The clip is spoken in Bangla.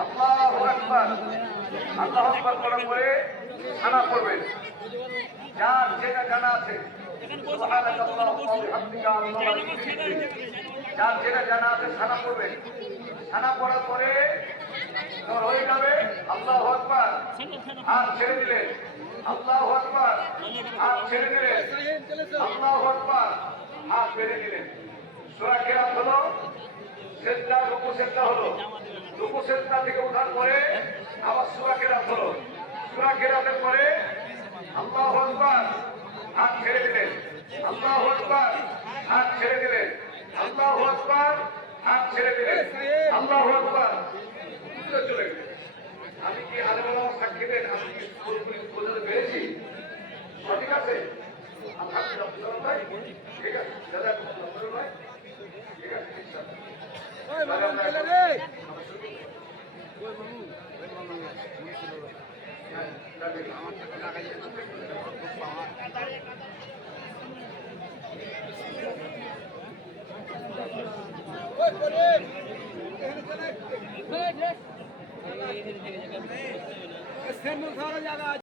আল্লাহু আকবার। আল্লাহু আকবার করার পরে খানা পড়বেন। যার যেটা জানা আছে সুবহানাল্লাহু ওয়া বিহামদিহি আল্লাহু আকবার। যার যেটা জানা আছে খানা পড়বেন। খানা পড়ার পরে যখন হয়ে যাবে আল্লাহু আকবার, হাত ছেড়ে দিলেন। আল্লাহু আকবার, হাত ছেড়ে দিলেন। আল্লাহু আকবার, হাত বেঁধে দিলেন। সূরা কেরাত হলো সেজদা, রুকু সেজদা হলো। রুকু সেজদা থেকে ওঠার পরে আবার সূরা কেরাত হলো। সূরা কেরাতের পরে আল্লাহু আকবার, হাত ছেড়ে দিলেন। আল্লাহু আকবার, হাত ছেড়ে দিলেন। আল্লাহু আকবার, হাত ছেড়ে দিলেন। আল্লাহু আকবার, চলে গেলেন। আমি কি আলেম ওলামা সাক্ষী দেন? আমি কি পুরোপুরি বোঝাতে পেরেছি? সঠিক আছে? আলহামদুলিল্লাহ ভাই, ঠিক আছে দাদা, ভাই ঠিক আছে। ওই মামু গেলে রে, ওই মামু, আমার টাকা লাগাইছে ওই করে এখানে চলে এই সেন্টু সারা জায়গা